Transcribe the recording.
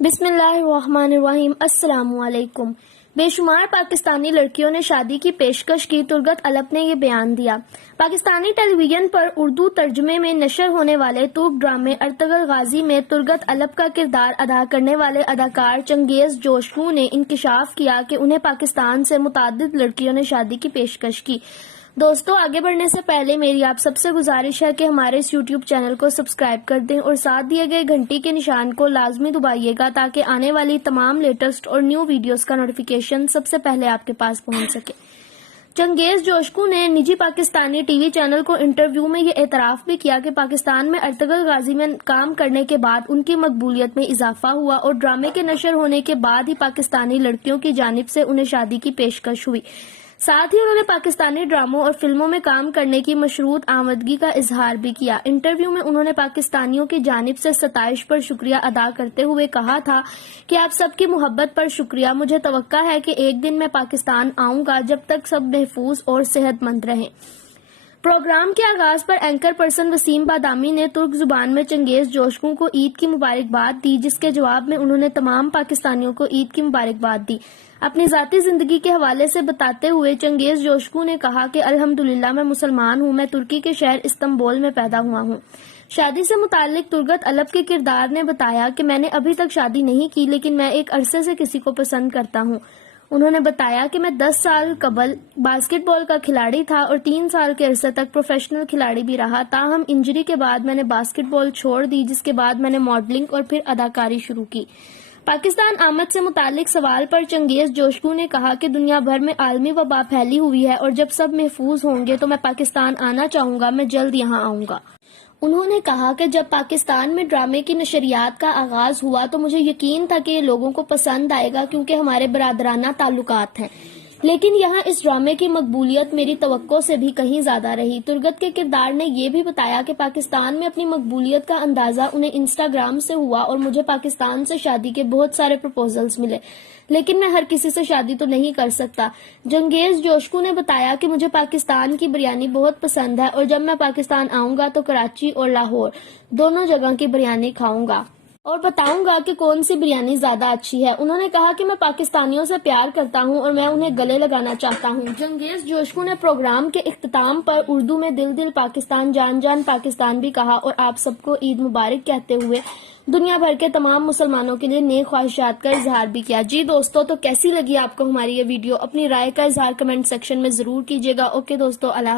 بسم اللہ الرحمن الرحیم۔ السلام علیکم۔ بے شمار پاکستانی لڑکیوں نے شادی کی پیشکش کی، ترگت الپ نے یہ بیان دیا۔ پاکستانی ٹیلی ویژن پر اردو ترجمے میں نشر ہونے والے ترک ڈرامے ارطغل غازی میں ترگت الپ کا کردار ادا کرنے والے اداکار چنگیز جوشو نے انکشاف کیا کہ انہیں پاکستان سے متعدد لڑکیوں نے شادی کی پیشکش کی۔ دوستو، آگے بڑھنے سے پہلے میری آپ سب سے گزارش ہے کہ ہمارے اس یوٹیوب چینل کو سبسکرائب کر دیں اور ساتھ دیے گئے گھنٹی کے نشان کو لازمی دبائیے گا تاکہ آنے والی تمام لیٹسٹ اور نیو ویڈیوز کا نوٹیفیکیشن سب سے پہلے آپ کے پاس پہنچ سکے۔ چنگیز جوشو نے نجی پاکستانی ٹی وی چینل کو انٹرویو میں یہ اعتراف بھی کیا کہ پاکستان میں ارطغل غازی میں کام کرنے کے بعد ان کی مقبولیت میں اضافہ ہوا اور ڈرامے کے نشر ہونے کے بعد ہی پاکستانی لڑکیوں کی جانب سے انہیں شادی کی پیشکش ہوئی۔ ساتھ ہی انہوں نے پاکستانی ڈراموں اور فلموں میں کام کرنے کی مشروط آمدگی کا اظہار بھی کیا۔ انٹرویو میں انہوں نے پاکستانیوں کی جانب سے ستائش پر شکریہ ادا کرتے ہوئے کہا تھا کہ آپ سب کی محبت پر شکریہ، مجھے توقع ہے کہ ایک دن میں پاکستان آؤں گا جب تک سب محفوظ اور صحت مند رہیں۔ پروگرام کے آغاز پر اینکر پرسن وسیم بادامی نے ترک زبان میں چنگیز جوشو کو عید کی مبارکباد دی، جس کے جواب میں انہوں نے تمام پاکستانیوں کو عید کی مبارکباد دی۔ اپنی ذاتی زندگی کے حوالے سے بتاتے ہوئے چنگیز جوشو نے کہا کہ الحمدللہ میں مسلمان ہوں، میں ترکی کے شہر استنبول میں پیدا ہوا ہوں۔ شادی سے متعلق ترگت الپ کے کردار نے بتایا کہ میں نے ابھی تک شادی نہیں کی لیکن میں ایک عرصے سے کسی کو پسند کرتا ہوں۔ انہوں نے بتایا کہ میں 10 سال قبل باسکٹ بال کا کھلاڑی تھا اور 3 سال کے عرصے تک پروفیشنل کھلاڑی بھی رہا، تاہم انجری کے بعد میں نے باسکٹ بال چھوڑ دی، جس کے بعد میں نے ماڈلنگ اور پھر اداکاری شروع کی۔ پاکستان آمد سے متعلق سوال پر چنگیز جوشو نے کہا کہ دنیا بھر میں عالمی وبا پھیلی ہوئی ہے اور جب سب محفوظ ہوں گے تو میں پاکستان آنا چاہوں گا، میں جلد یہاں آؤں گا۔ انہوں نے کہا کہ جب پاکستان میں ڈرامے کی نشریات کا آغاز ہوا تو مجھے یقین تھا کہ یہ لوگوں کو پسند آئے گا کیونکہ ہمارے برادرانہ تعلقات ہیں، لیکن یہاں اس ڈرامے کی مقبولیت میری توقع سے بھی کہیں زیادہ رہی۔ ترگت کے کردار نے یہ بھی بتایا کہ پاکستان میں اپنی مقبولیت کا اندازہ انہیں انسٹاگرام سے ہوا اور مجھے پاکستان سے شادی کے بہت سارے پرپوزلز ملے، لیکن میں ہر کسی سے شادی تو نہیں کر سکتا۔ چنگیز جوشو نے بتایا کہ مجھے پاکستان کی بریانی بہت پسند ہے اور جب میں پاکستان آؤں گا تو کراچی اور لاہور دونوں جگہ کی بریانی کھاؤں گا اور بتاؤں گا کہ کون سی بریانی زیادہ اچھی ہے۔ انہوں نے کہا کہ میں پاکستانیوں سے پیار کرتا ہوں اور میں انہیں گلے لگانا چاہتا ہوں۔ چنگیز جوشو نے پروگرام کے اختتام پر اردو میں دل دل پاکستان جان جان پاکستان بھی کہا اور آپ سب کو عید مبارک کہتے ہوئے دنیا بھر کے تمام مسلمانوں کے لیے نیک خواہشات کا اظہار بھی کیا۔ جی دوستو، تو کیسی لگی آپ کو ہماری یہ ویڈیو؟ اپنی رائے کا اظہار کمنٹ سیکشن میں ضرور کیجیے گا۔ اوکے دوستو، اللہ